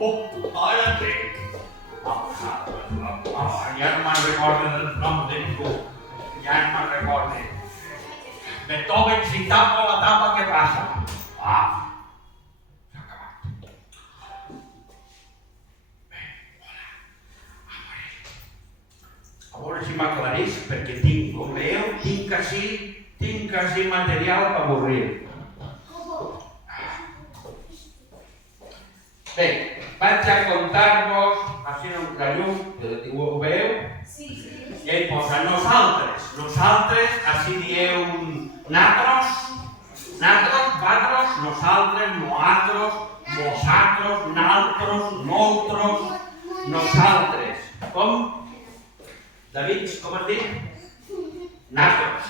Ara sí. Ja no me'n recordo del nom de ningú. Ja no me'n recordo. Beethoven si tapa la tapa, què passa? S'ha acabat. Bé, hola. A veure si m'aclarís, perquè tinc, com veieu, tinc quasi material per avorrir. Bé, vaig a contar-vos, així no la llum, ho veieu? Sí. I ell posa nosaltres. Nosaltres, així dieu natros, vatros, nosaltres, noatros, vosatros, naltros, noutros, nosaltres. Com? David, com has dit? Natros.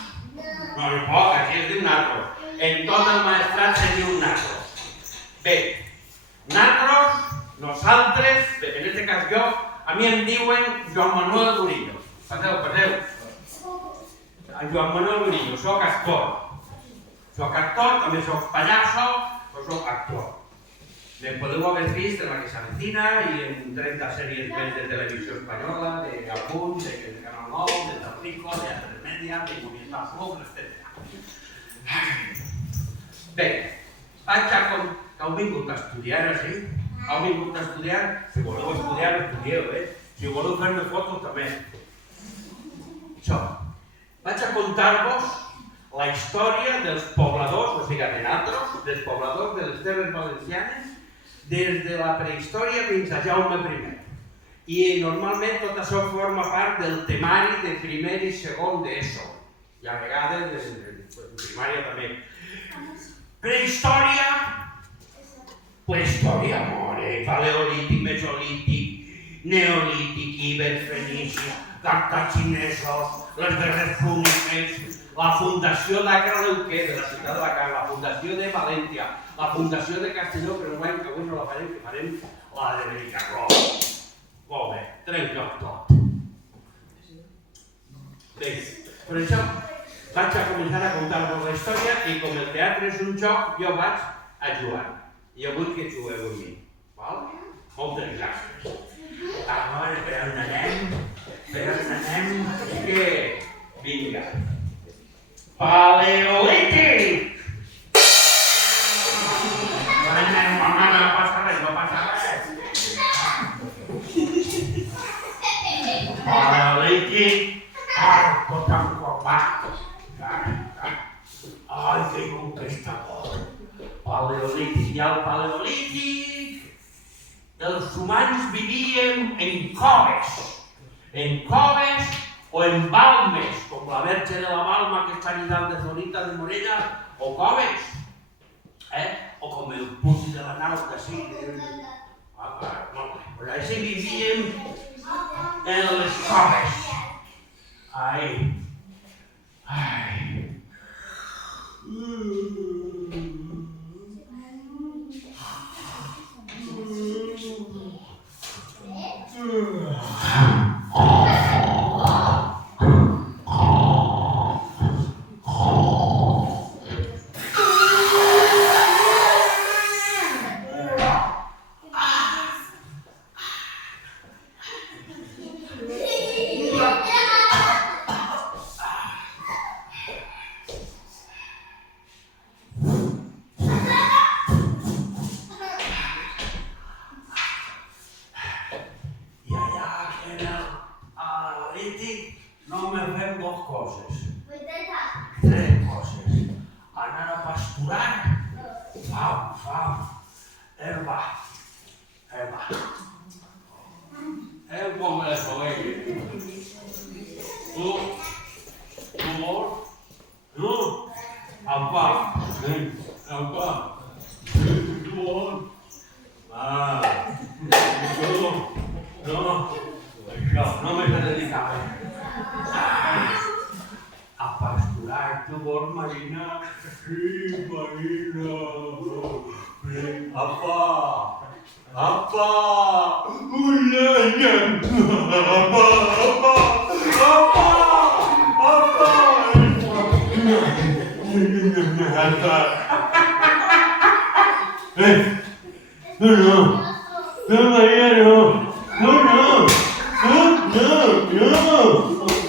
No li pot, aquí es diu natros. En tot el maestrat se diu natros. Bé, natros, nosaltres, en aquest cas jo, a mi em diuen Joan Manuel Gurillo. Passeu. Joan Manuel Gurillo, soc actor. També soc pallasso, però soc actor. Me podeu haver vist en La que s'avecina i en 30 sèries més de televisió espanyola, de Apunt, de Canal 9, de Tampico, de A3 Media, de Movistar Plus, etc. Bé, vaig a contar que heu vingut a estudiar, sí? Heu vingut a estudiar? Si voleu estudiar, estudieu, Si voleu fer-me fotos, també. Això. Vaig a contar-vos la història dels pobladors, o sigui, de natros, dels pobladors de les Terres Valencianes, des de la prehistòria fins a Jaume I. I normalment tot això forma part del temari de primer i segon d'ESO. I a vegades, en primària també. Prehistòria, prehistòria, amore, paleolític, mesolític, neolític, iberfenici, cartaginesos, les guerres púniques, la fundació d'Acraleuquer, de la ciutat de Alacant, la fundació de València, la fundació de Castelló, però no que avui no la farem, que farem la de Benicarló. Molt bé, trenca tot. Bé, per això vaig a començar a contar-vos la història i com el teatre és un joc, jo vaig a jugar. I jo vull que jugueu amb mi. Moltes gràcies. Ara, per on anem? Que vinga. Paleolític! No passa res. Paleolític, tot encorbat. Ai, que conquistador. Paleolític, i al paleolític els humans vivíem en coves o en balmes, com la Verge de la Balma que està allà de Zorita de Morella, o coves, o com el Puig de la Nau d'ací. Però així vivíem en les coves. Ai. No me fem dos coses. Tres coses. Anar a pasturar, fam, herba. Com les ovelles. Tu vols? No? Apa. Tu vols? No, no m'he de dedicar. A pasturar, tu vols, Marina? Sí, Marina. Apa! No, María, no. No.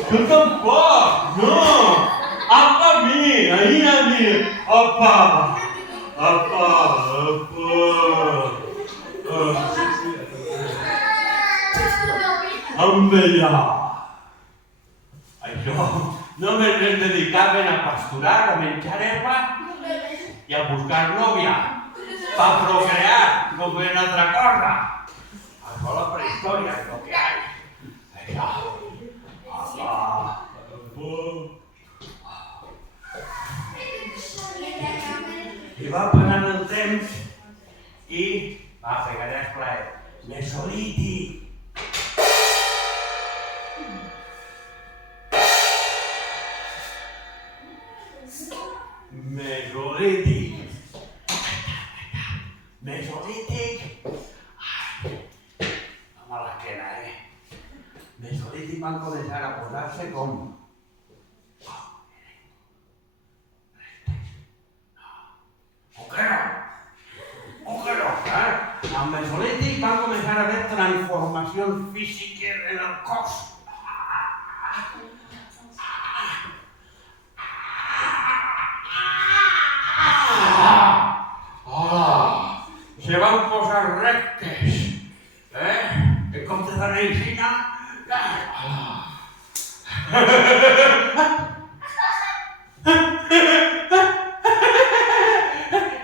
Tú tampoco. No. Apa mí. Ahí a mí. Apa. Hombre, ya. Yo no me dedicaba a pasturar, a menjar herba y a buscar novia para procrear, como en otra cosa. Eso la prehistoria es lo que hay. I va passant el temps i va pegar el plaer. Mesolític. Mesolític. No me la queda, Mesolític van començar a posar-se com... Al Mesolític van començar a haver transformacions físiques en el cos. Se van posar rectes, en comptes de medicina.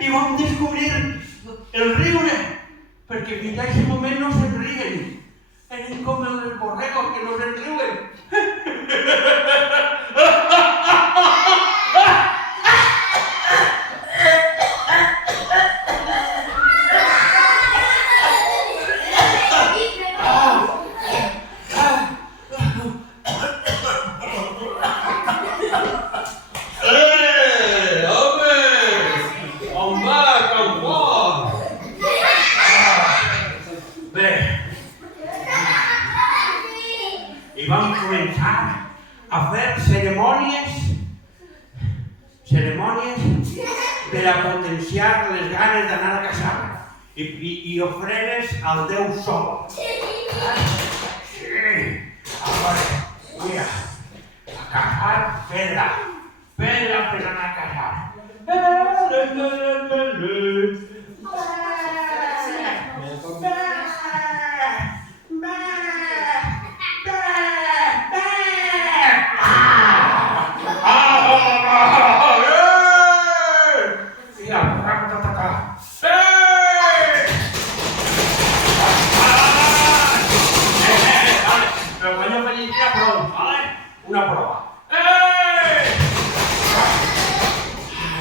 I vam descobrir el riure, perquè fins a aquest moment no se'n riguen. Eren com els borregos que no se'n riuen. I vam començar a fer cerimònies per a potenciar les ganes d'anar a caçar i ofrenes al Déu Sol. Sí, a veure, mira, a caçar pedra per anar a caçar. Una prova.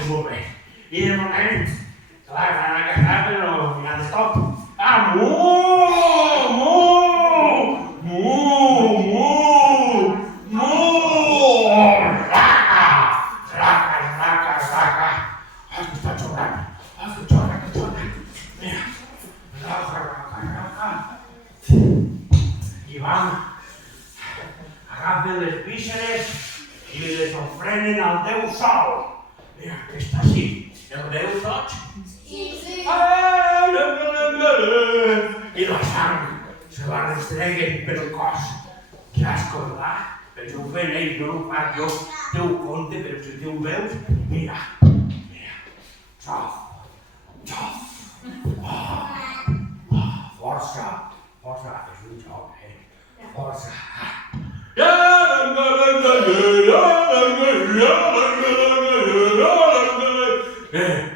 Molt bé. I de moment, clar, anar a caçar, però ja de tot. Raca. Ai, que està xorrant. Mira. Raca. I vam. Agafen les vísceres i les ofrenen al Déu Sol. Mira, que està així. El veu tots? Sí. I la sang se la restreguen pel cos. Que asco, ¿verdad? Però ho fent ells, no ho faig jo. Té un conte, però si tu ho veus, mira. Xof. Força. És un joc, Força.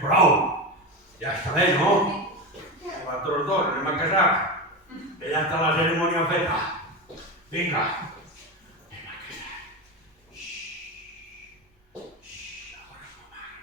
Prou! Ja està bé, no? Vosaltres dos, anem a casar. Ja està la cerimònia feta. Vinga. Anem a casar. Ahora no m'agrada.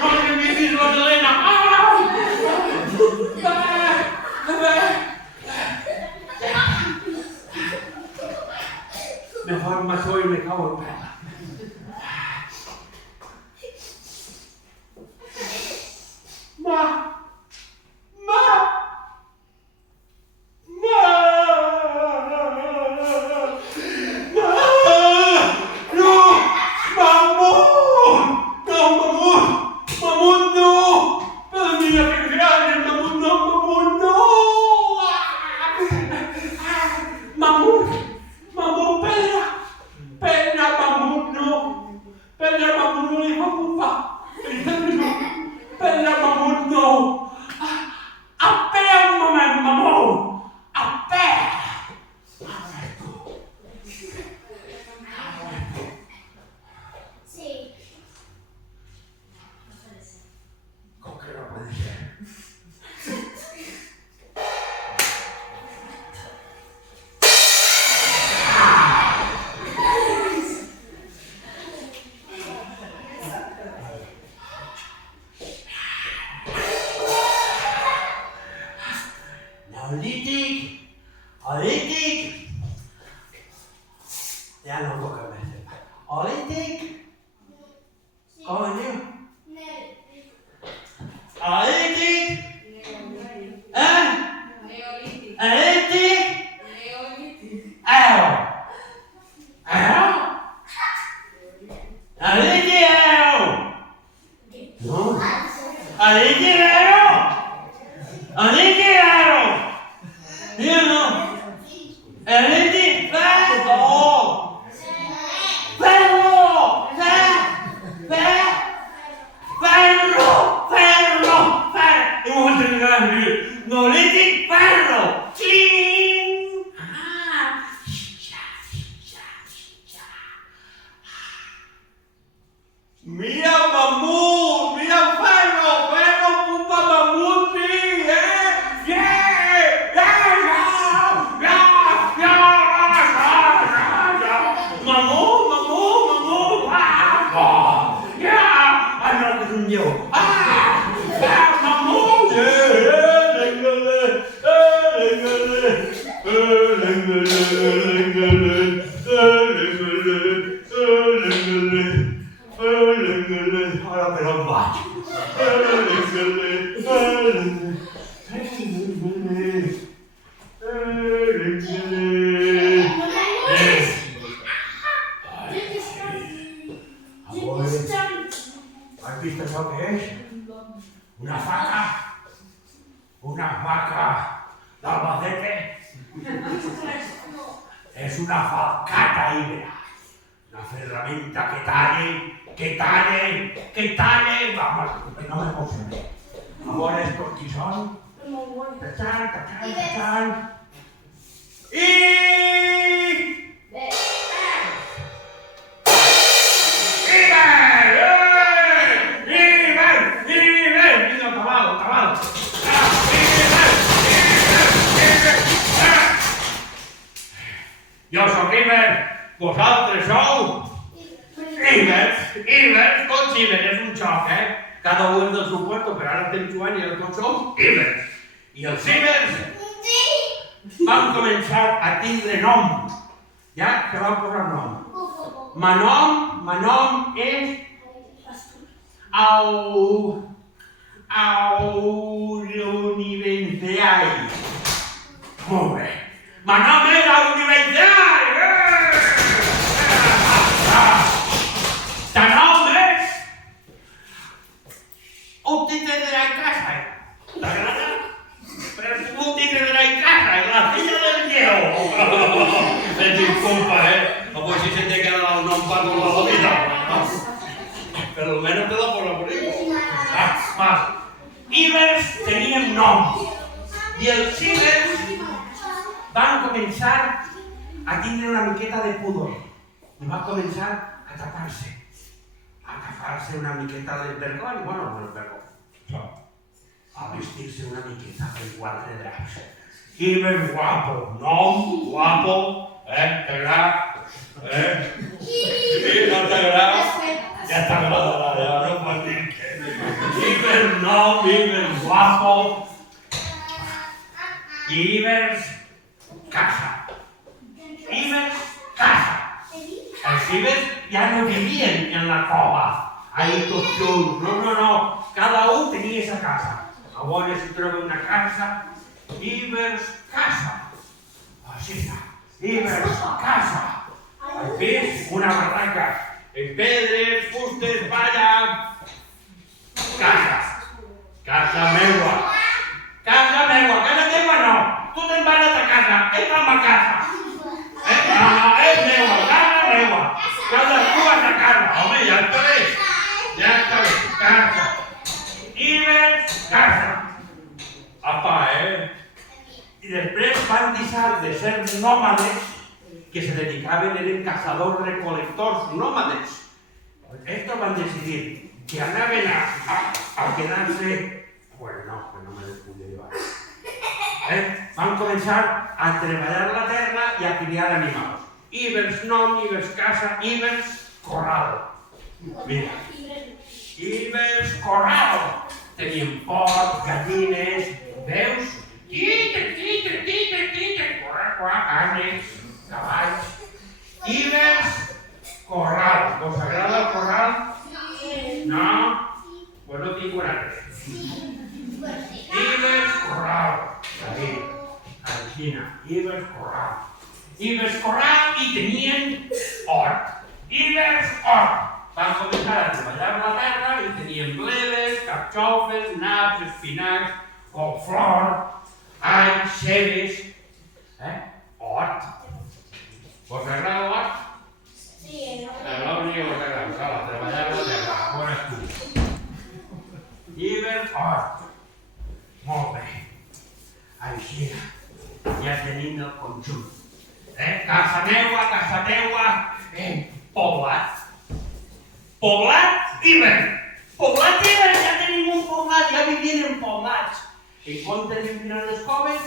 No te me no li fa pupa. Bella mamut no. Appena un momento, mamut. Appena. Sí. ¿Cómo que no puede ser? Olític. Ja no toca més. Olític. Sí. Com es diu? Neolític. Olític. Neolític. Olític. Neolític. Eo. Olític eo. No. Olític eo. Olític eo. Diu no. Olític ferro. Ferro. Neolític ferro. Cling. Mira mamut, mira ferro, pupa mamut, sí, mamut, ay no, que es un llevo, mamut, ahora pero más. ¿Has visto eso que es? Una vaca. Una vaca. ¿De Albacete? Es una facata híbrida. Una ferramenta que talle. Vamos, que no me emocione. Ahora estos que son. Tachán. Y... Jo soc Iber, vosaltres sou... Ibers, tots Ibers, és un xoc, Cada un del seu puesto, però ara estem jugant i tots som Ibers. I els Ibers van començar a tindre nom. Ja que van posar nom. Manom és... Auronivenziai. Molt bé. Manom és Auronivenziai. Tanom és... Un titre de la casa. T'agrada? Però un titre de la casa, la filla del lleo. Disculpa, pues si se te queda el nom para toda la vida. Pero al menos te da por la película. Más. Ibers tenien nom. I els Ibers van començar a tindre una miqueta de pudor. I van començar a tapar-se. A tapar-se una miqueta del vergonya. Bueno, no el vergonya. A vestir-se una miqueta de quatre draps. Ibers guapo. Nom guapo. T'agrada? Sí, no t'agrada? Ja t'agradarà, ja no pot dir que... Ibers nom, Ibers guapo. Ibers casa. Els Ibers ja no vivien en la cova, ahí tots junts. No. Cada un tenia sa casa. A Bones s'hi troba una casa. Ibers casa. Així està. Ibers casa. Al pis, una barraca. En pedres, fustes, palla. Casa. Casa meua. Casa teua no. Tu te'n vas a ta casa. Entra a ma casa. No, és meua. Casa meua. Cadascú a ta casa. Home, ja està bé. nómades que se dedicaban, eran cazadors recolectors nómades. Estos van decidir que anaven a quedar-se... Bueno, no me les podia llevar. Van començar a treballar la terra i a criar animals. Ibers nom, ibers casa, ibers corral. Mira, ibers corral. Tenien porcs, gallines, veus? Tites, tites, tites, tites, ànecs, cavalls. Ibers corral. Vos agrada el corral? No? Pues no tinc una res. Ibers corral. Aquí, a la Xina. Ibers corral. Ibers corral i tenien hort. Ibers hort. Van començar a treballar la terra i tenien bledes, carxofes, naps, espinacs, colflor, all, cebes. Hort. Vos agrada l'hort? Sí, L'únic que vos agrada, treballar la terra, fora tu. Ibers hort. Molt bé. Així ja tenim el conjunt. Casa teua, poblat. Poblat Iber. Poblat Iber, ja tenim un poblat, ja vivien en poblats. En comptes de vivir en les coves,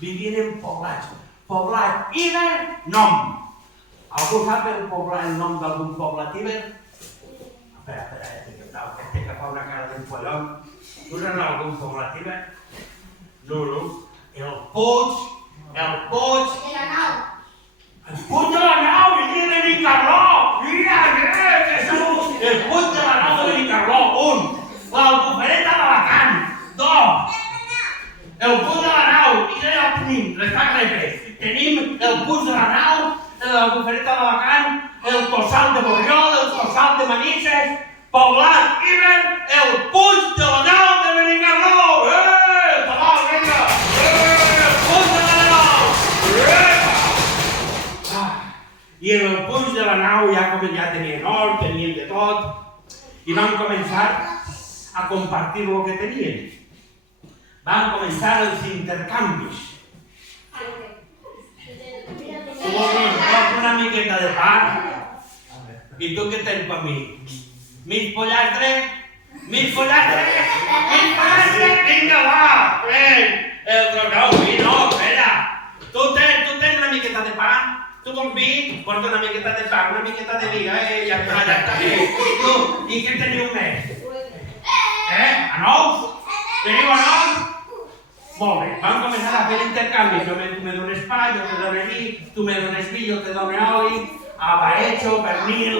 vivien en poblats. Poblat Iber, nom. Algú sap el nom d'algun poblat Iber? Espera, que té que fa una cara d'enfollon. Tu saps algun poblat Iber? No. El Puig de la nau. El Puig de la Nau, venia de Benicarló! Mira, Jesús! El Puig de la Nau de Benicarló, un. L'Albufereta d'Alacant, dos. El Puig de la Nau, i ja el tenim, les tagrepes. Tenim el Puig de la Nau, l'Albufereta d'Alacant, el Tossal de Borriol, el Tossal de Manises, Poblat Iber, el Puig de la Nau de Benicarló! Vinga! El Puig de la Nau! I en el Puig de la Nau ja tenien or, tenien de tot, i van començar a compartir el que tenien. Van començar els intercanvis. Tu vols una miqueta de pa? I tu què tens per mi? Mig pollastre? Mig pollastre? Mig pollastre? Vinga, va! No, espera! Tu tens una miqueta de pa? Tu vols vi? Porta una miqueta de pa, una miqueta de vi, ja està bé. Tu, i què teniu més? A nous? Teniu a nous? Molt bé, vam començar a fer intercanvis. Tu me dones pa, jo te dono vi, tu me dones vi, jo te dono oli, abarecho, pernil.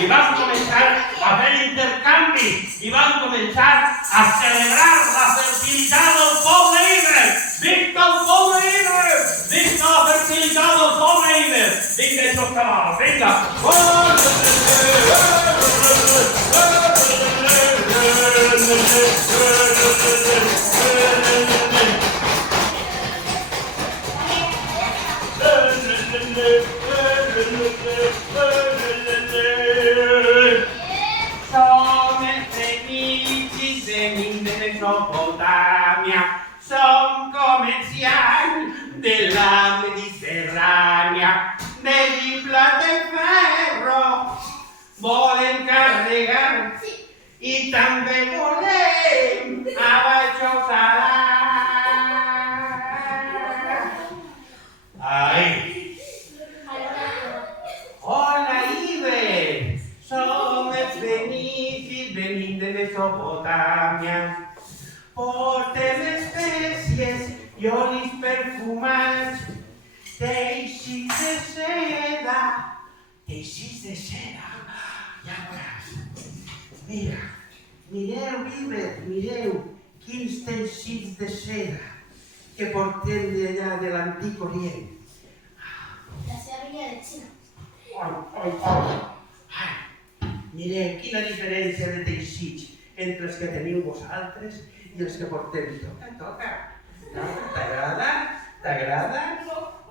I vam començar a fer intercanvis i vam començar a celebrar la fertilitat del poble Iber. Visca el poble Iber! Visca la fertilitat del poble Iber! Vinga, això està mal, vinga! Som els fenicis, venim de Mesopotàmia, som comerciants de la Mediterrània, de llibres de ferro, volem carregar i també volem abaixar Ai! Hola, Iber! Som els fenicis, venim de Mesopotàmia. Portem espècies i olis perfumats, teixits de seda. Teixits de seda? Ja veuràs. Mira, mireu, Iber, mireu, quins teixits de seda que portem d'allà de l'Antic Orient. La seva venia de Xina. Mireu, quina diferència de teixits entre els que teniu vosaltres i els que portem. Toca. T'agrada? T'agrada?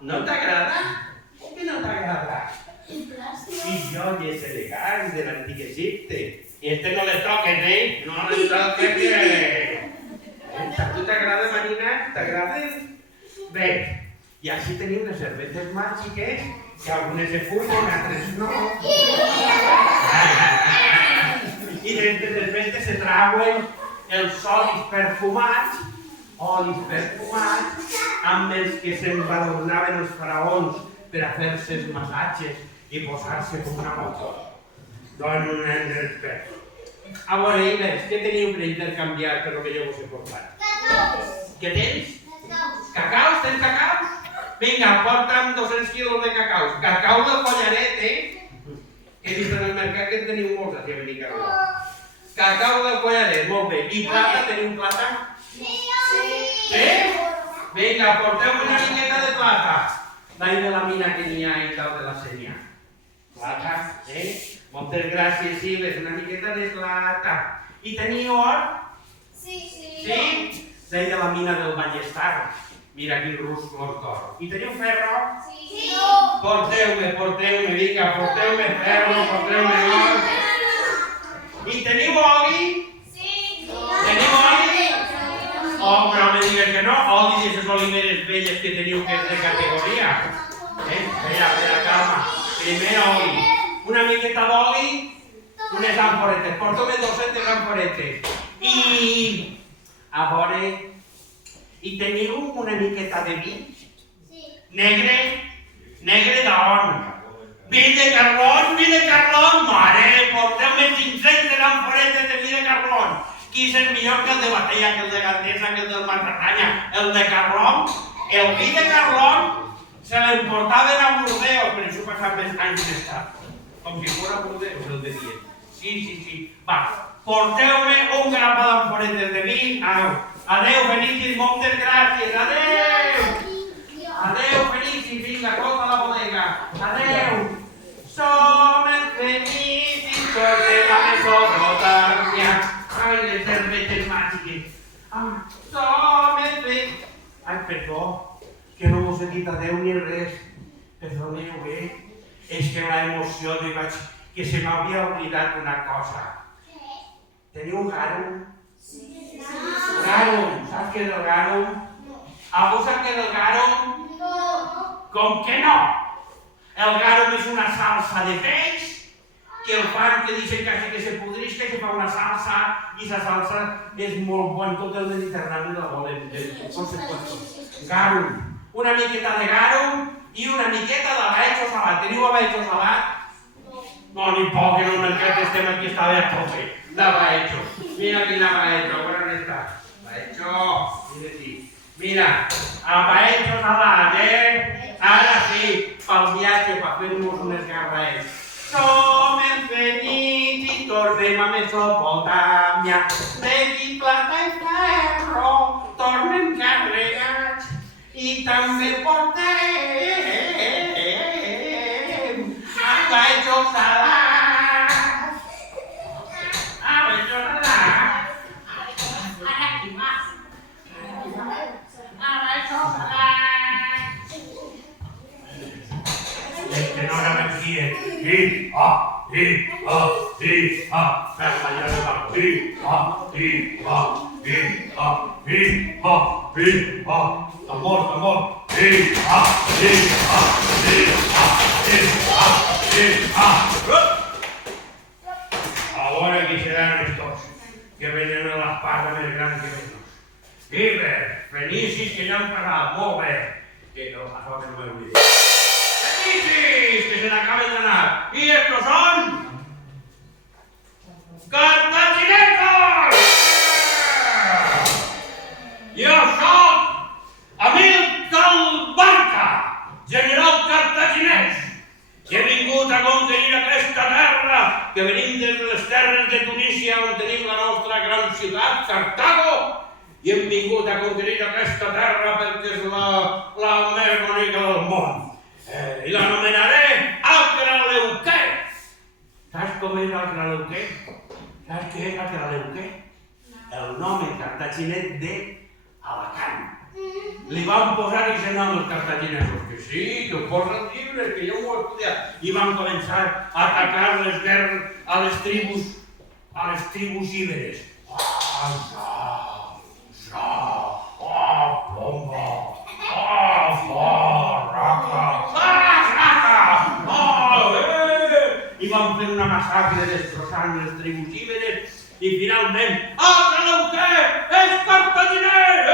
No t'agrada? Com que no t'agrada? I joies elegants de l'Antic Egipte. I no les toques, No les toques, A tu t'agrada, Marina? T'agrada? Bé, I així tenim les cerveses màgiques, que algunes se fumen, altres no. I des de cerveses se trauen els olis perfumats, amb els que s'embadornaven els faraons per a fer-se els massatges i posar-se com una moto. Donen un respecte. A veure, Ives, què teniu per intercanviar per lo que jo vos he portat? Cacaus. Què tens? Cacaus. Cacaus? Tens cacaus? Vinga, porta'm 200 quilos de cacaus. Cacau del collaret, He vist en el mercat que en teniu molts aquí a Benicarló. Cacau del collaret, molt bé. I plata, teniu plata? Sí? Vinga, porteu una miqueta de plata. D'ahí de la mina que n'hi ha i tal de la senya. Plata, Moltes gràcies, Ives, una miqueta de plata. I teniu or? Sí. Sí? D'ahí de la mina del Ballestar. Mira quins rusclos d'or. I teniu ferro? Sí. Porteu-me, vinga, porteu-me ferro, porteu-me or. I teniu oli? Sí. Teniu oli? Oh, però no me digues que no, oli d'aquestes oliveres velles que teniu que és de categoria. Espera, calma. Primer oli. Una miqueta d'oli, unes amporetes. Porto-me 200 amporetes. I a veure, i teniu una miqueta de vi? Sí. Negre? Negre d'on? Vi de Carlón, mare, porteu-me 500 amporetes de vi de Carlón. Qui és el millor que el de Batella, que el de Gandesa, que el del Martaranya? El de Carlón? El vi de Carlón se l'emportaven a Burdeos, però això passava més anys més tard. Com si fos a Burdeos el de dia. Sí. Va, porteu-me un grapa d'amporetes de vi. Adeu, Fenicis, moltes gràcies. Adeu, Fenicis, vinga, tota la bodega. Adeu. Som els Fenicis, tornem a Mesopotàmia. Ai, les cerveses màgiques. Som els Fenicis. Ai, perdó, que no us he dit adeu ni res. Perdoneu, És que l'emoció que se m'havia oblidat una cosa. Teniu garum? Sí. Garum, saps què és el garum? Algú sap què és el garum? No. Com que no? El garum és una salsa de peix que el fan que dicen que se podrisca, que fa una salsa i la salsa és molt bona, tot el Mediterrani la volen. Garum. Una miqueta de garum i una miqueta d'abaetxo salat. Teniu abaetxo salat? No, ni poc, en el mercat que estem aquí estava a tope d'abaetxo. Mira quin abaetxo, on està? Abaetxo, mira, abaetxo salat, Ara sí, pel viatge, per fer-nos unes garraets. Som els Fenicis, tornem a Mesopotàmia. De vi, plata i ferro, tornem carregats. I també portem abaetxo salat. Abaetxo salat. Abaetxo salat. Que no era mentida. Tambor. Ahora que serán estos que venen a les parts més grans que menos. Iber, Fenicis, que ja han pagat, molt bé. Que no, això que no me olvidé. ¡Fenicis! ¡Que se le acaben de ganar! ¡Y estos son! ¡Cartaginesos! ¡Yo soy Amílcar Barca, general cartaginès, que he vingut a conquerir aquesta terra, que venim des de les terres de Tunísia, on tenim la nostra gran ciutat, Cartago, i hem vingut a conquerir aquesta terra perquè és la més bonica del món. I l'anomenaré Alcraleuquer. Saps com és Alcraleuquer? Saps què és Alcraleuquer? El nom en cartaginès de Alacant. Li van posar aquest nom els cartaginesos, que sí, que ho posa al llibre, que jo ho he estudiat. I van començar a atacar les guerres a les tribus íberes. Bomba! Foc! massacre destrossant les tribus íberes i finalment altre dauter és Cartaginès!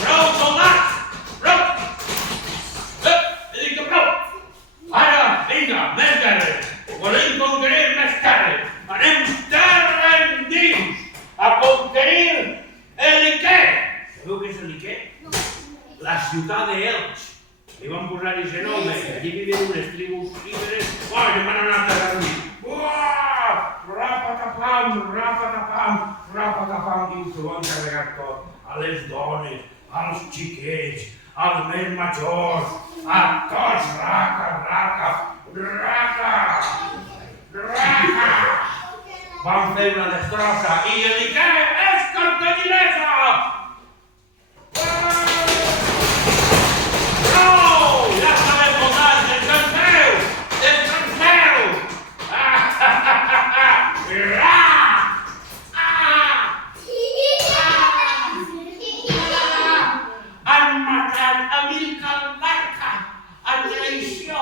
Prou, soldats! Prou! He dit que prou! Ara, vinga, més guerres! Volem conquerir més terres! Anem terra endins a conquerir Eliqué! Sabeu què és Eliqué? La ciutat d'Elx. Li van posar aquest nom, allí vivien unes tribus íberes, que van anar a terra. Rapa-tapam, rapa-tapam, i s'ho van carregar tot. A les dones, als xiquets, als més majors, a tots, raca. Van fer una destrossa i Eliqué és cartaginesa! Ja sabem votar, descanseu! Han matat Amílcar Barca a traïció!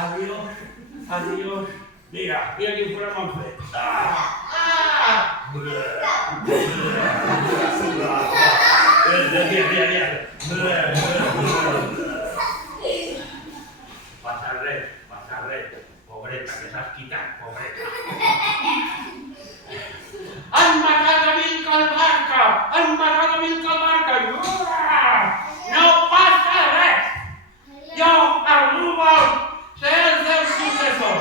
Adiós. Mira quin forat m'han fet. Passa res. Pobreta, que s'has quitat, pobreta. Han matat Amílcar Barca! No passa res! Jo, Arnúbal, seré el teu successor.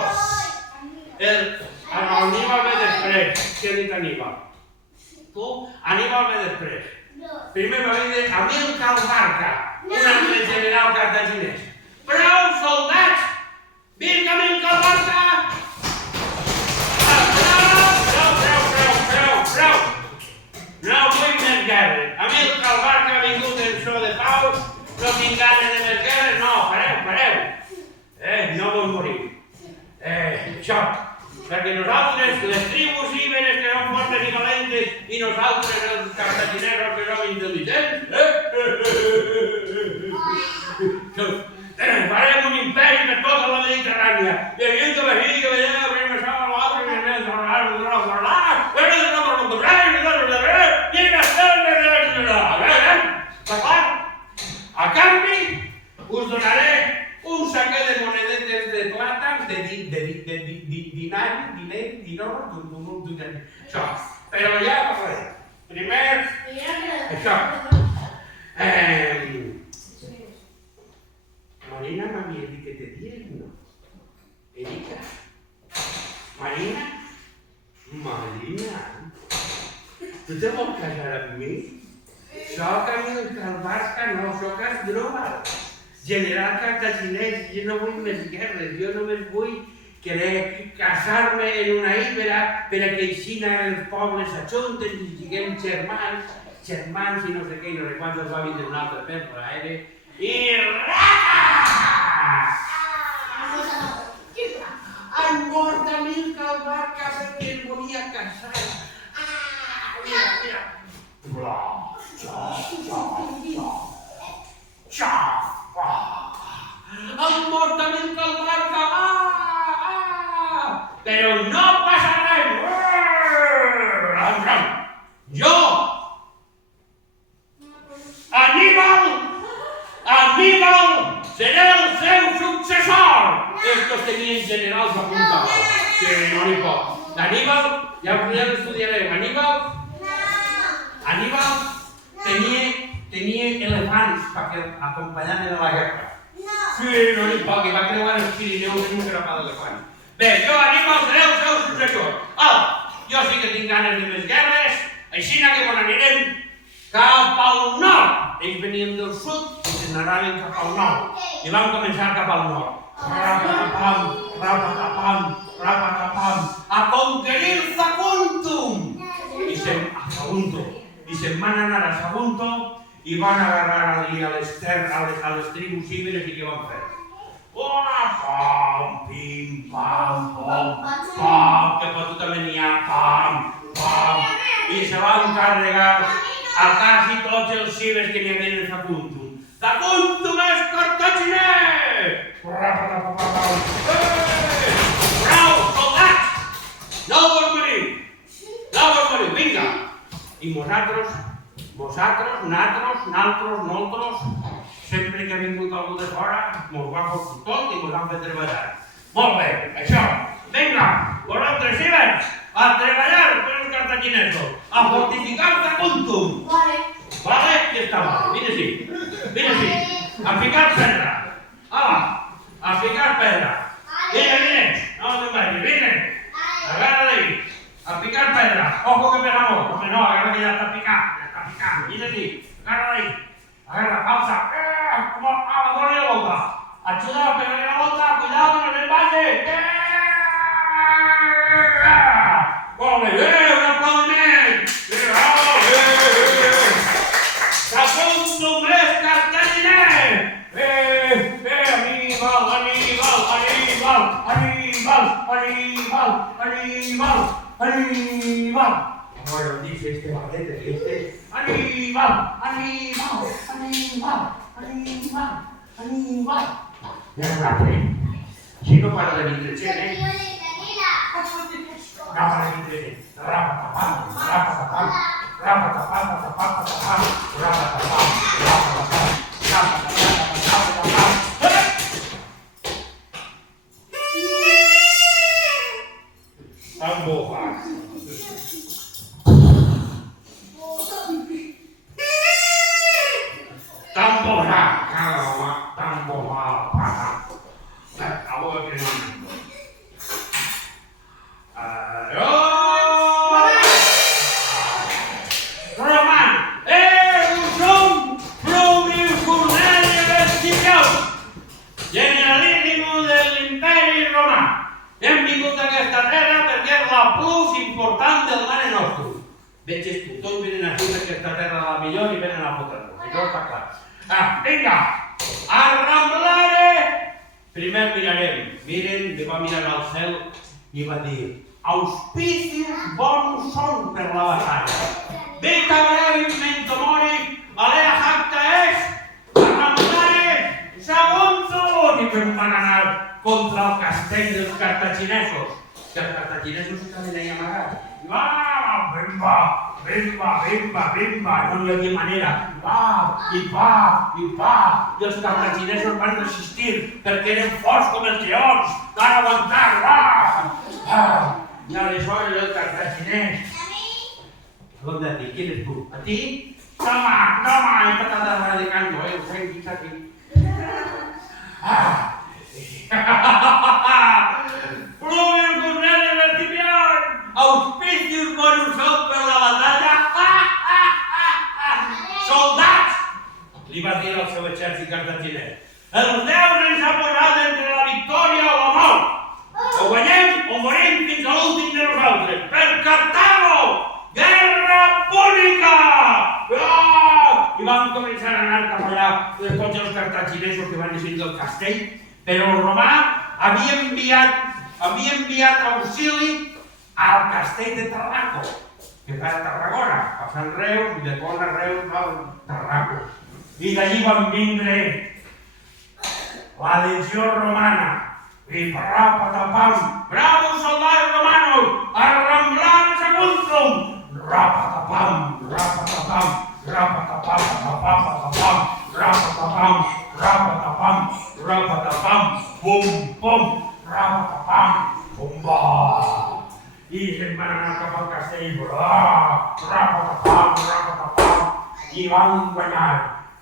Aníbal ve després. Què ha dit Aníbal? Tu, Aníbal ve després. Primer va dir Amílcar Barca, un altre general cartaginès. Prou, soldats! Vinga, Amílcar Barca! Prou! No vull més guerres. Amílcar Barca ha vingut en so de pau, no tinc ganes de més guerres, no, pareu. No vull morir. Això, perquè nosaltres, les tribus íberes que són fortes i valentes, i nosaltres, els cartaginesos, que som intel·ligents, farem un imperi per tota la Mediterrània. I aquí que veiem que veiem que veiem això, l'altre, que veiem que a canvi, us donaré un saquet de monedetes de plata, de dinor, això. Però ja parlaré. Primer, això. Marina m'havia dit que te dies, no? Erika? Marina? Tu te vols casar amb mi? Soc Amílcar Barca, no, soc Asdrúbal, general cartaginès. Jo no vull més guerres, jo només vull querer casar-me en una íbera per a que així els pobles s'ajunten i siguem germans i no sé què, i no sé quants va vindre un altre perla, i raca! Han mort Amílcar Barca perquè es volia casar. Mira. Han mort Amílcar Barca! Però no passa res! Jo, Aníbal, seré el seu successor! Estos tenien generals apuntados, que no n'hi pot. Aníbal, ja l'estudiarem, Aníbal tenia elefants perquè acompanyaven a la guerra. Sí, no n'hi pot, que va creuar els Pirineus en un grapat d'elefants. Bé, jo, Aníbal, seré el seu successor. Jo sí que tinc ganes de més guerres, així que quan anirem cap al nord. Ells venien del sud i se n'anaven cap al nord. I vam començar cap al nord. Rapatapam, a conquerir Saguntum. I se'n van anar a Saguntum i van agarrar allí a les tribus íberes i què van fer? Pam, pim, pam, pam, que per tu també n'hi ha, pam, i se van carregar a quasi tots els íberes que n'hi havia en Saguntum. Saguntum és cartaginer! Bravo, soldats! No vos moriu! No vos moriu, vinga! I nosaltres, naltros, sempre que ha vingut algú de fora, mos va fotut tot i mos han fet treballar. Molt bé, això! Vinga, vosaltres cibers, a treballar per els cartaginesos, a fortificar Saguntum! Vale. Vale, ja està, vine així, a ficar pedra. Ala, a ficar pedra. Vine, no te'n vagis, vine. Agarra d'ahí, a picar pedra. Ojo que pega molt, home no, agarra que ja està picat, vine així, agarra d'ahí. Agarra, alza, dóna la volta. Ajuda a pegar la volta, cuidado que no te'n vagis. Molt bé, un aplaudiment. Saguntum és cartaginer! Aníbal! Ahora dice este barrete, Aníbal! Ya no la creo. Si no para de vindre gent, No para de vindre gent. Rapatapam. Tambofar. Ahora que no. Roman, usum Fluvius Cornelius Escipius, generalíssimo de l'imperi romà. Hem vingut a aquesta terra perquè és la plus important del Mare Nostrum. Veig tu, tots venen aquí perquè aquesta terra és la millor i venen a fotre-nos. Això està clar. Vinga, arramblare! Primer mirarem. Miren, que va mirar al cel i va dir: auspicius bonus són per la batalla. Vita brevis mento mori, alea jacta es, arramblare, Saguntum! I per van anar contra el castell dels cartaginesos. Que els cartaginesos estaven ahí amagats. Bimba, no hi havia manera. I els cartaginesos van resistir perquè eren forts com els lleons. Van aguantar. I aleshores el cartaginès. ¿Dónde a ti? ¿Quién es tú? ¿A ti? Toma, esta está radicando, Usted está aquí. Fluvius Cornelius Escipius, auspicius bonus són per la batalla. Soldats! Li va dir al seu exèrcit cartaginès. Els déus ens ha posat entre la victòria o la mort. O guanyem o morim fins a l'últim de nosaltres. Per Cartago! Guerra púnica! I van començar a anar cap allà tots els cartaginesos que van eixir del castell, però el romà havia enviat auxili al castell de Tarraco, que va a Tarragona, passant Reus, i de Pont a Reus va a Tarraco. I d'allí van vindre la legió romana. I rapatapam, bravos soldats romanos, arramblar Saguntum! Rapatapam, pum, rapatapam, pumba! I se'n van anar cap al castell, rapatapam, i van guanyar.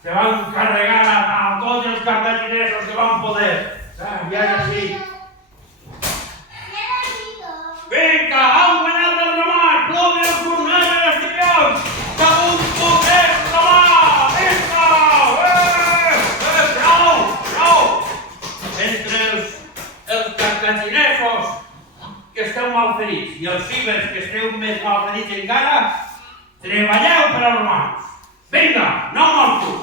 Se van carregar a tots els cartaginesos que van poder. I ara sí. Vinga, han guanyat els romans! Fluvius Cornelius Escipius! Saguntum és romà! Vinga! Bravo! Entre els cartaginesos que esteu malferits i els cibers que esteu més malferits encara, treballeu per als romans. Vinga, no mortos!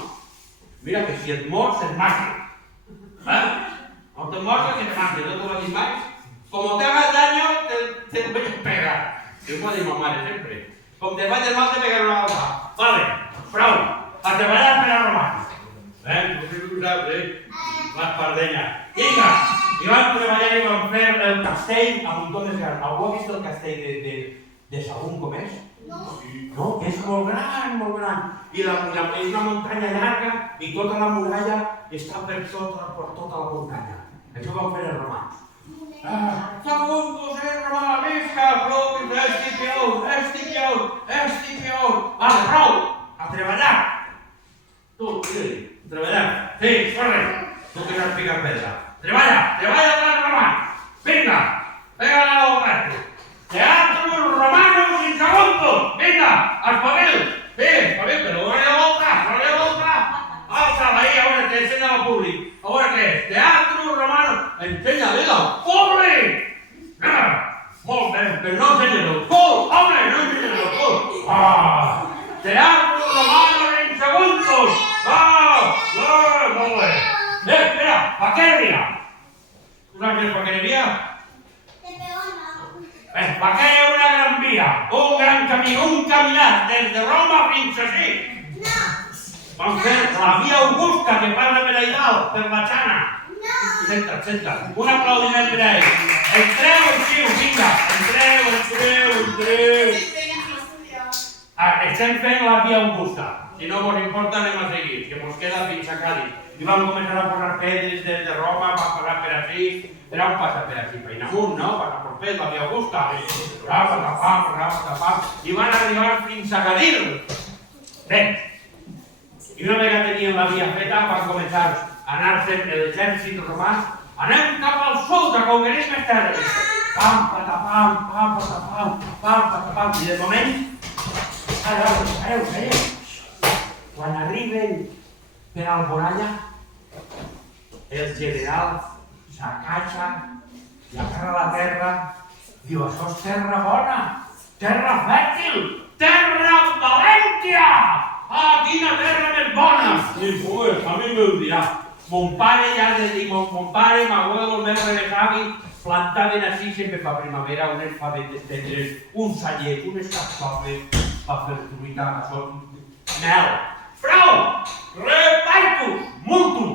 Mira que si et mors, et maten. No te mors, que te maten, no te lo dic mai. Como te hagas daño, te voy a pegar. Como dice mi madre siempre. Como te vayas mal, te pegaré una gota. Vale, prou. A treballar per als romans. No sé si ho saps, l'espardenya. Vinga, i vam treballar i vam fer el castell a muntones grans. Algú ha vist el castell de Sagunt, com és? No. No, que és molt gran, molt gran. I és una muntanya llarga i tota la muralla està per tota la muntanya. Això ho van fer els romans. Sagunt, José Romà, visca, plou, Escipió. Vale, prou, a treballar. Tu, tira-li, treballar. Sí, corre. Tu que saps picar pedra. Treballa per els romans. Vinga, pega-la a l'oferta. Teatro Romanos in Sagunto. Vinga, espavil. Sí, espavil, però no li ha voltat. Alça-la ahí, a veure, t'ensenya al públic. A veure què és. Teatro Romano. Ensenya-li al públic. Molt bé, però no ensenya-li al cul. Home, no ensenya-li al cul. Teatro Romano in Sagunto. Molt bé. Espera, paqueria. Tu saps què és paqueria? Paqueria és una gran via, un gran camí, un caminat des de Roma fins així. Vam fer la via Augusta que passa per allà dalt, per la Xana. Senta't. Un aplaudiment per a ell. Entreu, vinga. Entreu. Estem fent la via Augusta. Si no vos importa anem a seguir, que mos queda fins a Cádiz. I vam començar a posar pedres des de Roma, vam passar per així. Era un passa per aquí, Peinamunt, no? Passa per Pet, la via Augusta. I van arribar fins a Gadir. Bé, i una vegada tenien la via feta, van començar a anar-se'n l'exèrcit romà. Anem cap al sud a conquerir més terres. Pam, patapam. I de moment, calleu. Quan arriben per Alboraya, els generals s'acatxen i agarra la terra, diu, això és terra bona, terra fèrtil, terra valència! Quina terra més bona! Diu, pues, a mi m'ho dirà. Mon pare, mon pare, m'abuelo, el meu rebesavi, plantaven així sempre per primavera unes favetes tendres, uns sallets, unes carxofes, per fer fruita, això, mel. Prou! Repartus! Multum!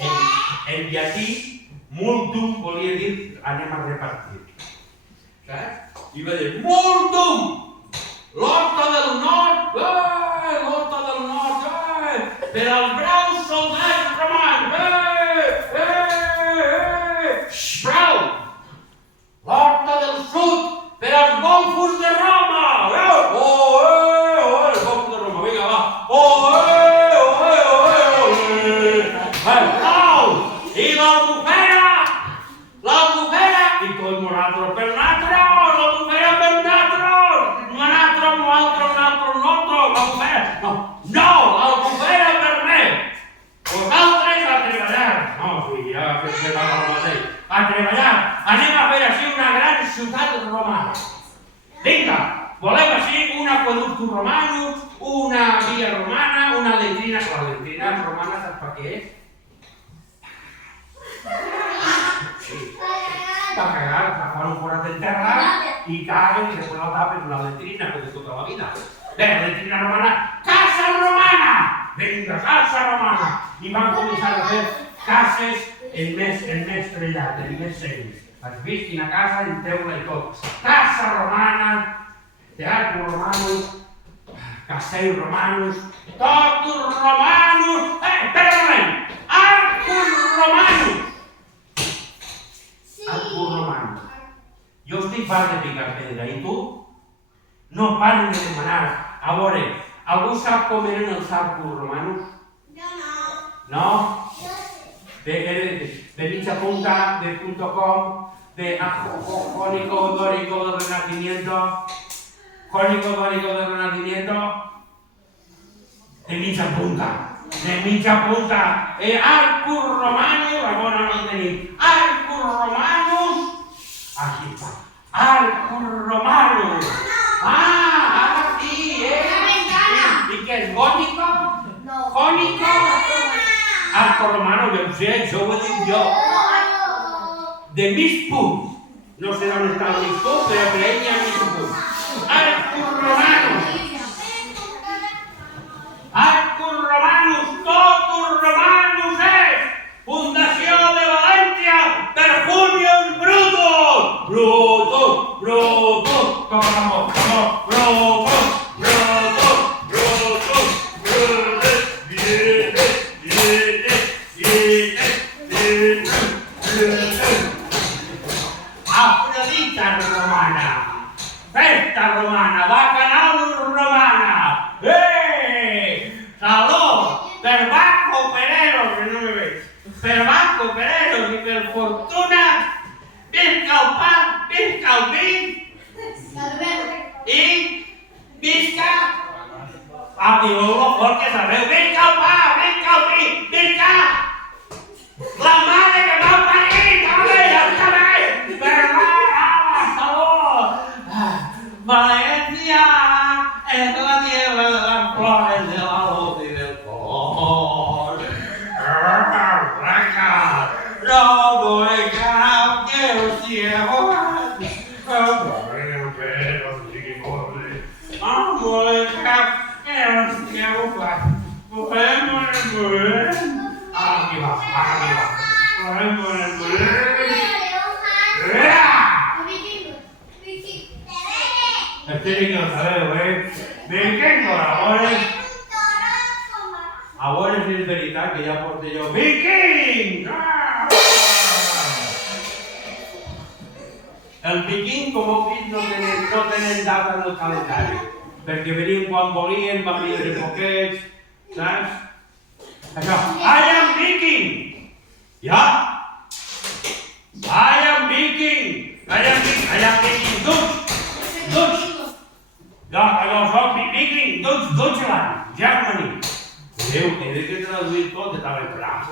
En llatí, multum volia dir anem a repartir. Saps? I va dir, multum! L'horta del nord, per als braus soldats romans, prou! L'horta del sud, per als golfos de Roma, els golfos de Roma, vinga, va, prou! I l'Albufera, i tots nosaltres per nosaltres, l'Albufera per nosaltres, l'Albufera, no, l'Albufera per mi, vosaltres a treballar, ja fem el mateix, a treballar, anem a fer així una gran ciutat romana. Vinga, volem així un aqüeducte romano, una via romana, una letrina, la letrina romana saps per què és? Per cagar, fan un forat en terra i caguen i després la tapen una letrina de tota la vida. Bé, letrina romana, casa romana! Vinga, casa romana! I van començar a fer cases en més trellat, en més sèries. Has vist quina casa, en teula i tot. Casa romana, teatro romanus, castell romanus, totus romanus, espera un moment! Arcus romanus! Arcus romanus. Jo estic fart de picar pedra, i tu? No paren de demanar. A veure, algú sap com eren els arcus romanus? No? De mitja punta, de .com, de Jónico Dórico del Renacimiento, de mitja punta. Arcus romanus, Ramona no el tenim. Arcus romanus, així fa. Arcus romanus. Ara sí, I què és, gótico? Jónico? Arco romano, ja ho sé, això ho he dit jo. De mig punt. No sé on està el mig punt, però per ell hi ha mig punt. Arcus romanus. Arcus romanus, totus Afrodita romana, festa romana, bacanal romana, saló, per Baco Perero, que no me veis, per Baco Perero y per Fortuna, visca el pa, visca el vi y visca, digo, uno porque sabeu, visca el pa, visca el vi, visca la madre que va a parir, ¡Cabello! ¡Verdad! ¡Salud! Valencia es la tierra de las flores, de la luz y del color. No voy a quiero ciego. Aquí va. Tiene que lo saber, güey. Vikingo, ahora es verdad que ya porté yo. ¡Viking! El viking, com he vist, no tenen data en el calendari. Perquè venien quan volien, van viure poquets, saps? Això, I am viking! Ja? I am viking! Dutch! Ja, allò soc viking, Deutschland, Germany. Déu, he de traduir tot de tal en pla.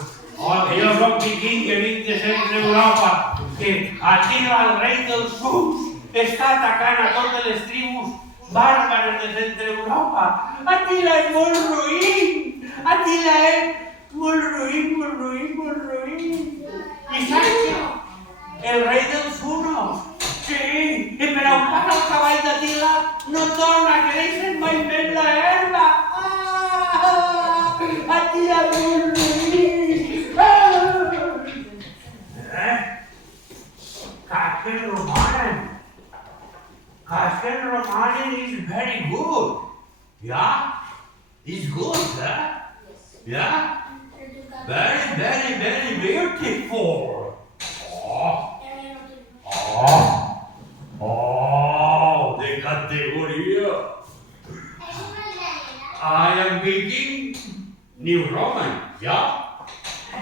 Que jo soc viking, que vinc de centre Europa, que Atila, el rei dels Huns, està atacant a totes les tribus bàrbares de centre Europa. Atila és molt ruïn! Atila és molt ruïn! I Sancho, el rei dels Hunos. Sí, i per on passa el cavall d'Atila no torna a créixer mai més la herba. Atila és molt ruïn! Castle Romanen is very good. Yeah? It's good, huh? Yeah? Very beautiful. De categoría. I am speaking New Roman, yeah?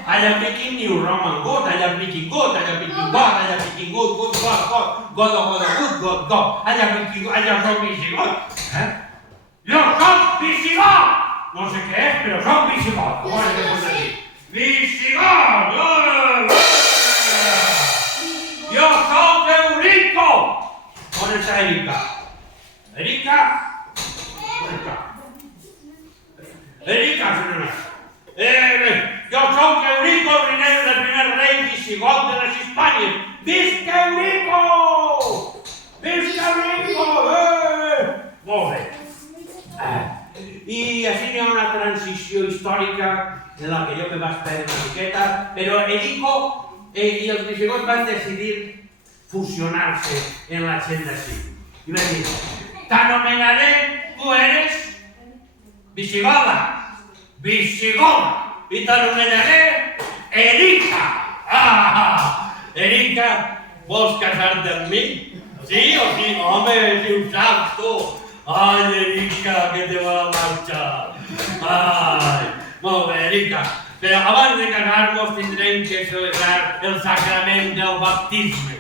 I am speaking New Roman God, I am speaking God, I am speaking God, I am speaking good, God. I am soy visigot. Yo soy visigot. No sé qué es, pero soy visigot. ¿Cómo es que pone así? Visigot. Yo soy Eurico. ¿Dónde está Erika? Erika, señora. Yo soy Eurico, reinero del primer rey visigot de las Hispanias. ¡Visca Eurico! Molt bé. I així hi ha una transició històrica en la que jo me vaig perdre una miqueta, però Erico i els visigots van decidir fusionar-se en la gent d'ací. I van dir, t'anomenaré, tu eres visigoda, i t'anomenaré Erika. Erika, vols casar-te amb mi? Sí o sí? Home, si ho saps tu. Ai, Erika, que te va la marxa. Ai, molt bé, Erika. Però abans de casar-nos tindrem que celebrar el sacrament del baptisme.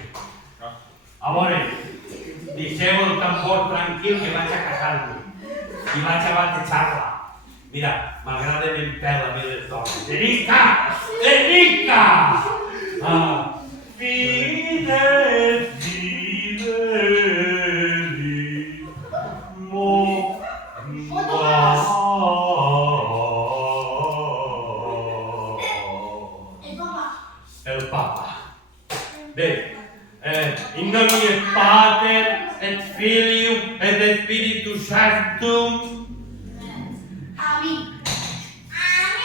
A veure, deixeu el tambor tranquil que vaig a casar-me. I vaig a batejar-la. Mira, m'agrada ben pela a mi les dones. Erika! Fides, el Papa. Bé, in nomine Pater et Filium et Spiritus Sanctum.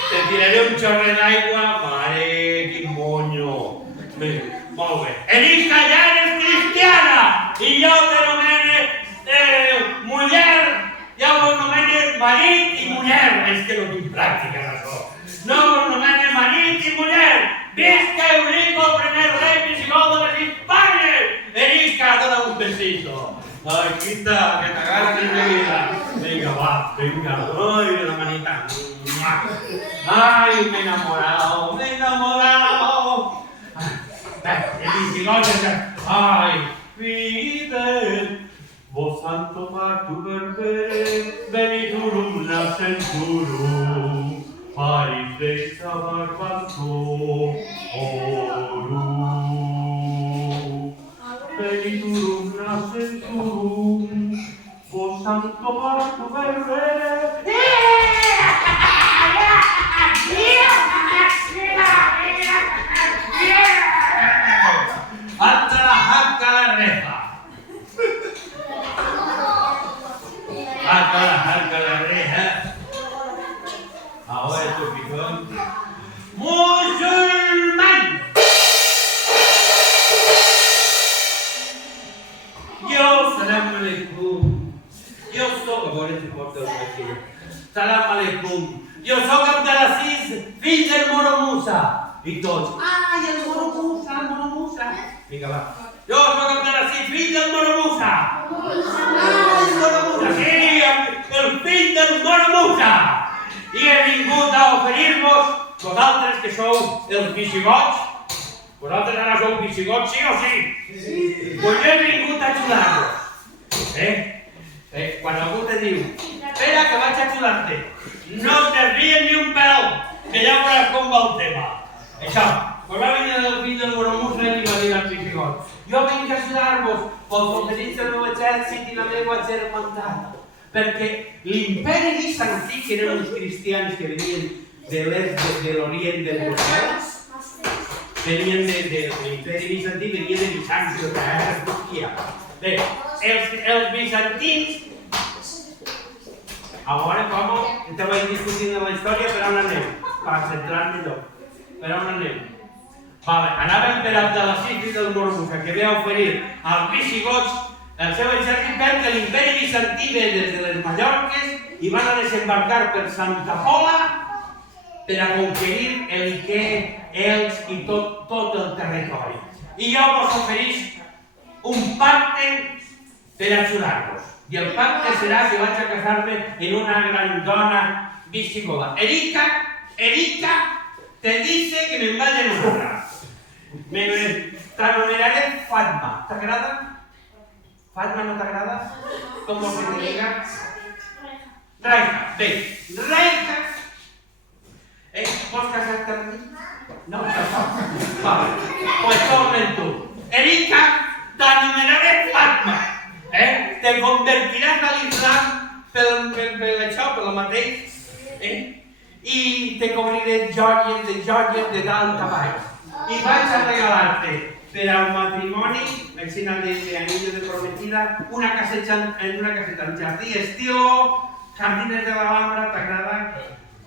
Te tiraré un xorret d'aigua, mare, quin monyo. Bé, molt bé. Erika, ja eres cristiana! I jo t'anomene muller, ja m'anomene marit i muller. És que no tinc pràctica, això. No m'anomene marit i muller. Ay, quita, que te agarren enseguida. Venga, va, venga, ay, de la manita. Ay, me he enamorado, me he enamorado. El visigote, ay, Fidel, vos santo pactu verbere, veniturum nascenturum, paris dexa barbanto, orum. Veniturum nascenturum, vos santo pactu verbere. Hasta la reja. Hasta la reja. Ahora tu picón. Musulmán. Yo, salam alaikum. Yo soy, ahora te porto el vecino. Salam alaikum. Yo soy Abdelaziz, fill del Moro Musa. Y todos, ay, el Moro Musa, el Moro Musa. Vinga, va. Jo soc Abdelaziz, fill del Moro Musa. El Moro Musa, sí, el fill del Moro Musa. I he vingut a oferir-vos, vosaltres que sou els visigots, vosaltres ara sou visigots, sí o sí? Sí. Pues jo he vingut a ajudar-vos. Quan algú te diu, espera que vaig a ajudar-te, no et desvies ni un pèl, que ja veuràs com va el tema. Això, pues va venir el fill del Moro Musa i li va dir als visigots, jo vinc a ajudar-vos pels soldadits del meu exèrcit i la meva germandat, perquè l'imperi bizantí, que eren uns cristians que venien de l'est, de l'orient d'Europeus, venien de l'imperi bizantí, venien de Bizanci, de Turquia. Bé, els bizantins, ara com estàvem discutint la història, per on anem? Per centrar-me allò. Per on anem? Vale, anàvem per Abdelaziz del Moro Musa, que ve a oferir als visigots el seu exèrcit perquè l'imperi bizantí ve des de les Mallorques i van a desembarcar per Santa Pola per a conquerir l'Iquer, ells i tot el territori. I jo vos oferís un pacte per ajudar-vos. I el pacte serà que vaig a casar-me en una gran dona visigoda. Erika, te dice que me'n vaig a enamorar. T'anomenaré Fatma. T'agrada? Fatma no t'agrada? Com vols que te diga? Reika. Bé, Reika. Vols casar-te amb mi? No, vale. Pues tornen tu. Erika, t'anomenaré Fatma. Te convertiràs a l'Islam per això, per el mateix. I te cobriré joies de dalt a baix. I vaig a regalar-te per al matrimoni, així de anillo de prometida, una caseta en jardí, estilo Jardines de l'Alhambra, t'agrada?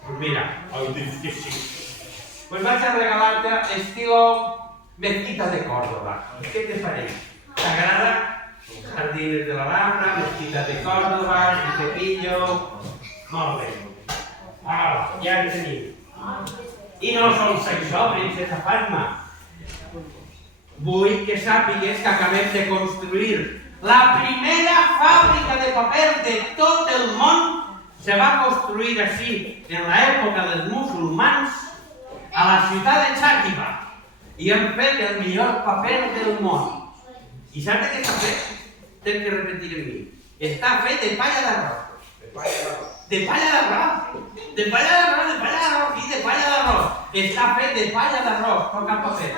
Pues mira, dius que sí. Pues vaig a regalar-te estilo Mezquita de Córdoba. Què te pareix? T'agrada? Jardines de l'Alhambra, Mezquita de Córdoba, el cepillo... Molt bé. Ja en tenim. I no sols això, princesa Fatma. Vull que sàpigues que acabem de construir la primera fàbrica de paper de tot el món. Se va construir així en l'època dels musulmans a la ciutat de Xàtiva. I hem fet el millor paper del món. I saps què està fet? Tens que repetir en mi. Està fet de palla d'arròs. De palla d'arròs. De palla d'arròs i de palla d'arròs. Està fet de palla d'arròs. Toca el paper.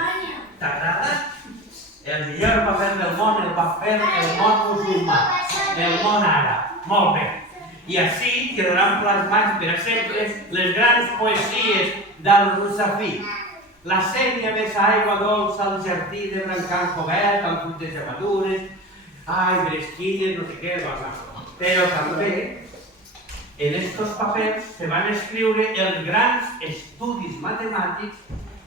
T'agrada? El millor paper del món, el paper del món musulmà. El món àrab. Molt bé. I així quedaran plasmats, per exemple, les grans poesies d'Al-Rusafí. La sèrie vessa aigua dolça al jardí de brancals cobert, al punt de gemadures, ai, bresquilles, no sé què, però també en estos papers se van escriure els grans estudis matemàtics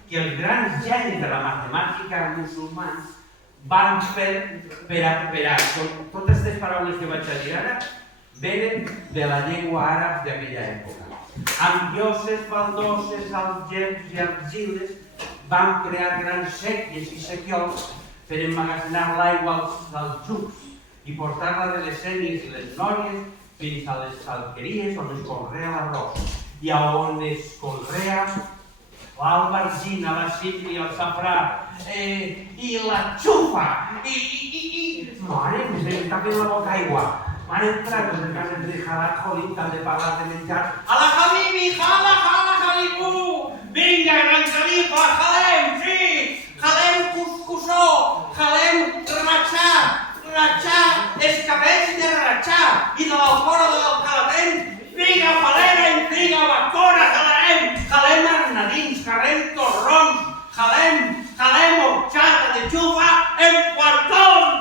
que els grans genis de la matemàtica musulmans van fer per a... Totes aquestes paraules que vaig a dir ara venen de la llengua àrab d'aquella època. Amb lloses, baldoses, algems i argiles van crear grans sèquies i sequiols per emmagazinar l'aigua als jucs i portar-la de les Sénies i les Nòries fins a les alqueries on es conrea l'arròs i a on es conrea l'albergina, la síndria, el safrà i la xufa Mare, se m'està fent la boca aigua. M'han entrat en el cas de Jalat Jolín, tant de parlar de menjar. A la Habibi, jala, Jalibú! Vinga, gran Khalifa, jalem, sí! Jalem cuscusó, jalem ratxà, escabells de ratxà i de l'alfora del Calatén, figa palera i figa bacora, jalem arnadins, jalem torrons, jalem horchata de xufa en quartons!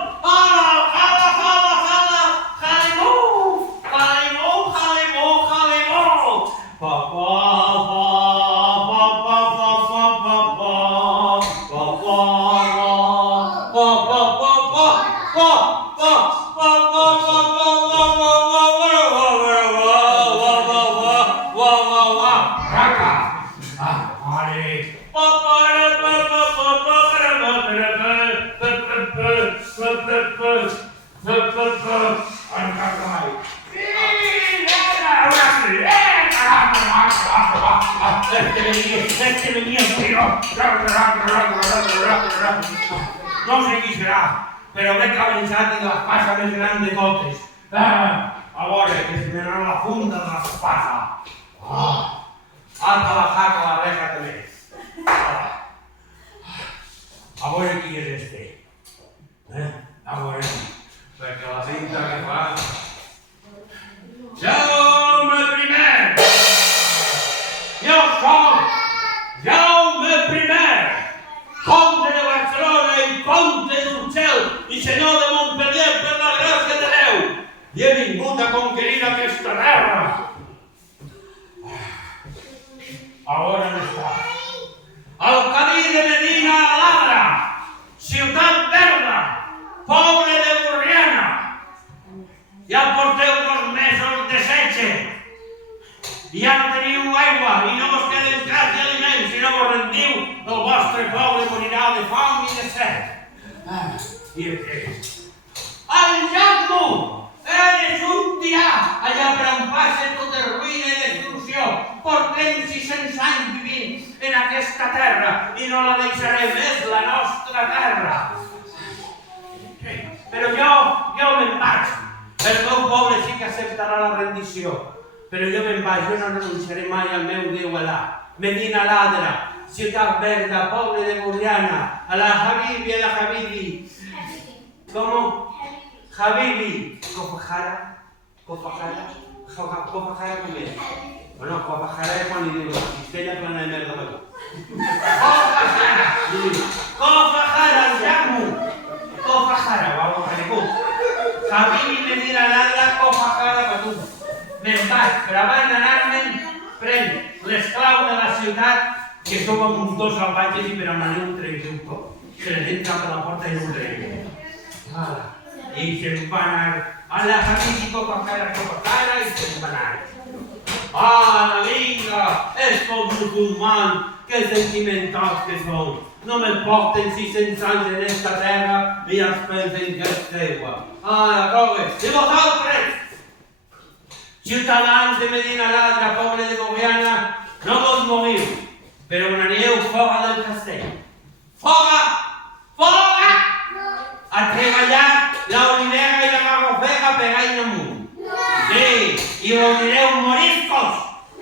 Este venia el tiro. No sé qui serà, però veig que ha pensat en l'espasa més gran de totes. A veure, que se me n'ha la funda de l'espasa. Alta la jaca, la reja també. A veure qui és este. A veure, perquè la cinta que fa... Jaume I! Jo soc Jaume I, comte de Barcelona i comte d'Urgell i senyor de Montpellier per la gràcia de Déu. I he vingut a conquerir aquesta terra. A veure on està. El camí de Medina Aladra, ciutat verda, poble de Borriana. Ja porteu 2 mesos de setge. I ja no teniu aigua i no vos queden cap d'aliments. Si no vos rendiu, el vostre poble morirà de fam i de set. I què és? El Jaume! Eres un tirà! Allà per on passa tot és ruïna i destrucció. Portem 600 anys vivint en aquesta terra i no la deixarem, és la nostra terra. Però jo me'n vaig. El meu poble sí que acceptarà la rendició. Però jo me'n vaig, jo no renunciaré mai al meu Déu Alà. Medina Aladra, ciutat verda, poble de Borriana, a la Habibi, ¿Cómo? Habibi. Cofajara. Cofajara com és? Bueno, Cofajara és quan li diu la cistella plena de merda per tu. Cofajara, Jamu. Cofajara, o algo paregut. Habibi, Medina Aladra, Cofajara per tu. Me'n vaig, però abans d'anar-me'n prenc l'esclau de la ciutat, que som amb uns 2 salvatges i per on aneu un trenqueu tot. Se les entra per la porta i no un trenqueu. I se'n va anar a la Habibi, Cofajara i se'n va anar. Vinga, estos musulmans, que sentimentals que són. No me porten 600 anys en esta terra i ja es pensen que és teua. Proves, i vosaltres! Ciutadans de Medina Aladra, poble de Borriana, no vos moviu, però on aneu fora del castell. Fora! Fora! A treballar l'olivera i la garrofera per any amunt. Sí, i reunireu moriscos,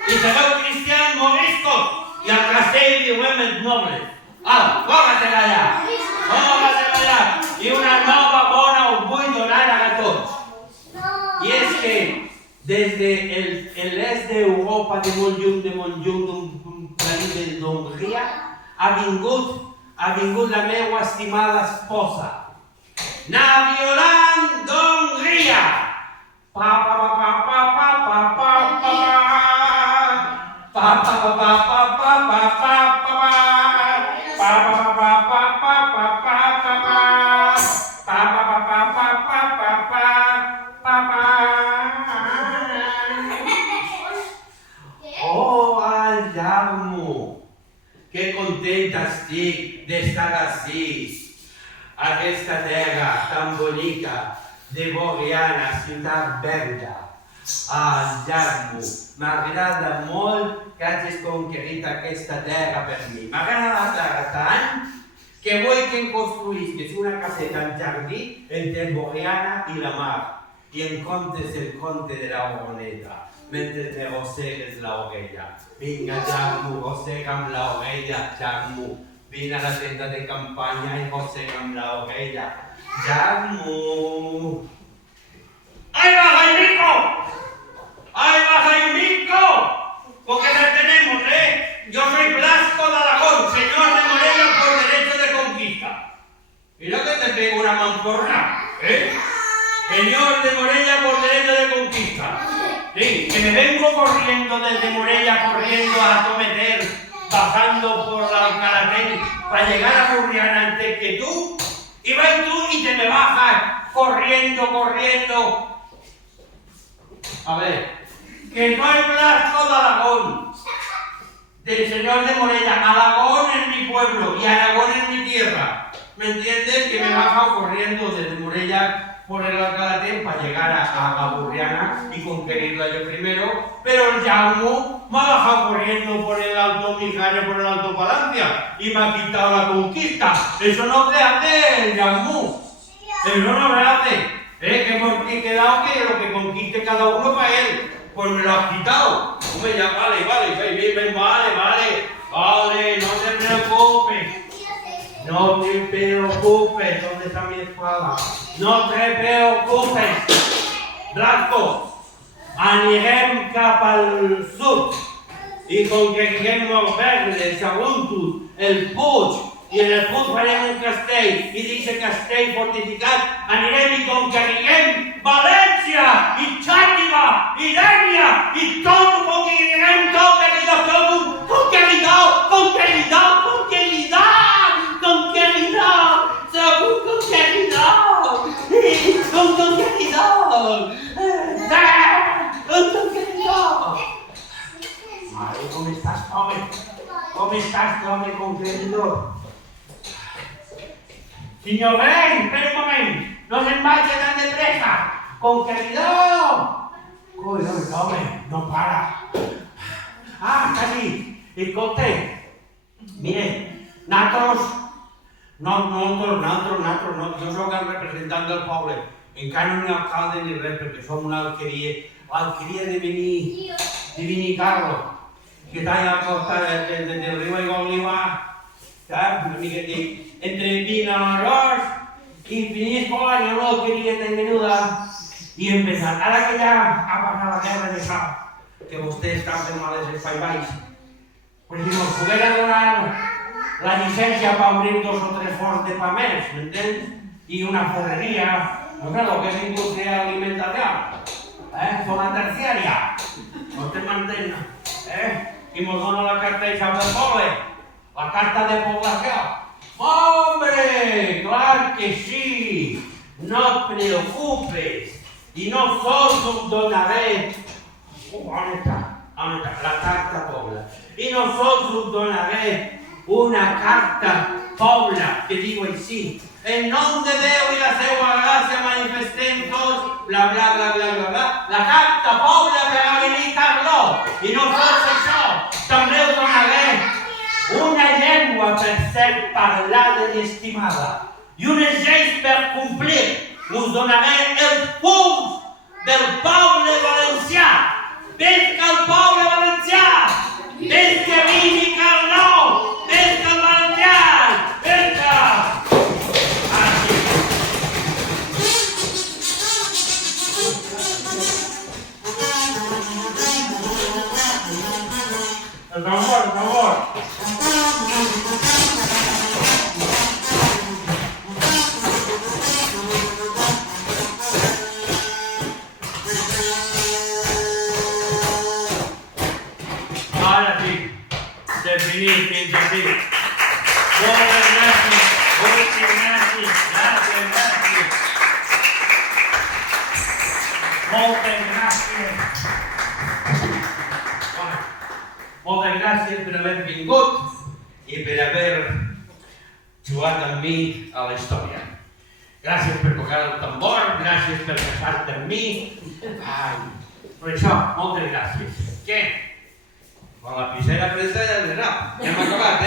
i sereu cristians moriscos, i al castell viurem els nobles. Fora-te d'allà! Fora-te d'allà! I una nova bona us vull donar a tots. I és que des de l'est d'Europa, de molt lluny, d'un país d'Hongria, ha vingut la meva estimada esposa, Naviolant d'Hongria. Que contenta estic d'estar ací, aquesta terra tan bonica, de Borriana, Ciutat Verda, a Jarmu. M'agrada molt que hagis conquerit aquesta terra per mi. M'agrada tant que vull que em construïsques una caseta en jardí entre Borriana i la mar i em contes el conte de la oroneta mentre me rossegues l'orella. Vinga, Jarmu, rossega'm l'orella, Jarmu. Vine a la tenda de campanya i rossega'm l'orella. Jarmu. ¡Ahí va Jaimico! ¡Ahí va Jaimico! Porque la tenemos, ¿eh? Yo soy Blasco de Aragón, señor de Morella por derecho de conquista. Mira que te pego una mamporra, ¿eh? Señor de Morella por derecho de conquista. Sí, que me vengo corriendo desde Morella, corriendo a Tometer, bajando por la Alcalatén para llegar a Borriana antes que tú. Y vas tú y te me bajas corriendo. A ver, que no hay Blasco de Aragón, del señor de Morella. Aragón es mi pueblo y Aragón es mi tierra. ¿Me entiendes? Que me he bajado corriendo desde Morella por el Alcalatén para llegar a Borriana y conquistarla yo primero, pero el Jarmu me ha bajado corriendo por el Alto Mijares, por el Alto Palancia y me ha quitado la conquista. Eso no se hace el Jarmu. Eso no se hace. Que hemos quedado que lo que conquiste cada uno para él. Pues me lo has quitado. Hombre, ya vale, no te preocupes. No te preocupes, ¿dónde está mi espada? No te preocupes, Blasco. Anirem cap al sud i conquerirem el Verde, Saguntus, el Puig, i en el Puig farem un castell, i d'aquest castell fortificat anirem i conquerirem València, i Xàtiva, i Dènia, i tot ho conquerirem tot, perquè jo soc un conqueridor. Soc un conqueridor. Madre, ¿cómo estás, home, conqueridor? Senyor rei, espera un moment, no se'n vagi tan de pressa. Conqueridor! Collons, home, no para. Està aquí. Escolta, mire, nosaltres, jo soc el representant del poble. Encara no hi ha alcalde ni res, perquè som una alqueria de Vinicarlo, que està allà a costa del riu Aigoliva, saps? Una miqueta entre Vinaròs i Peníscola, jo no alqueria tan menuda. I hem pensat, ara que ja ha passat la guerra de sap, que vostè està fent males els País, pues si nos poguera donar la llicència per obrir 2 o 3 forns de pa més, m'entens? I una ferreria. No, claro, que es industria de alimentación, zona terciaria, usted mantiene, y nos dona la carta de Isabel Poble, la carta de población. ¡Hombre! ¡Claro que sí! No te preocupes, y nosotros os donaré, ¿dónde está? La carta Pobla. Y nosotros os donaré una carta Pobla, que digo así. En nom de Déu i la seva gràcia manifestem tots, bla, bla, bla, bla, bla, bla, la carta Pobla per habilitar-lo. I no sols això, també us donaré una llengua per ser parlada i estimada i unes lleis per complir. Us donaré els punts del poble valencià. Visca el poble valencià! Visca Vinicarlo! Visca el valencià! Visca! Per favor. Ara sí, definir fins aquí. Moltes gràcies. Moltes gràcies per haver vingut i per haver jugat amb mi a la història. Gràcies per tocar el tambor, gràcies per casar-te amb mi. Ai, per això, moltes gràcies. Què? Con la lapicera presa ja de rap. Ja hem acabat,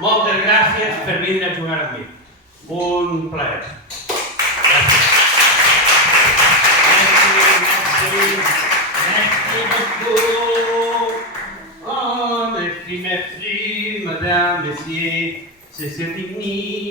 Moltes gràcies per vindre a jugar amb mi. Un plaer. Gràcies. Merci beaucoup. Oh, merci, madame, messieurs. C'est fini.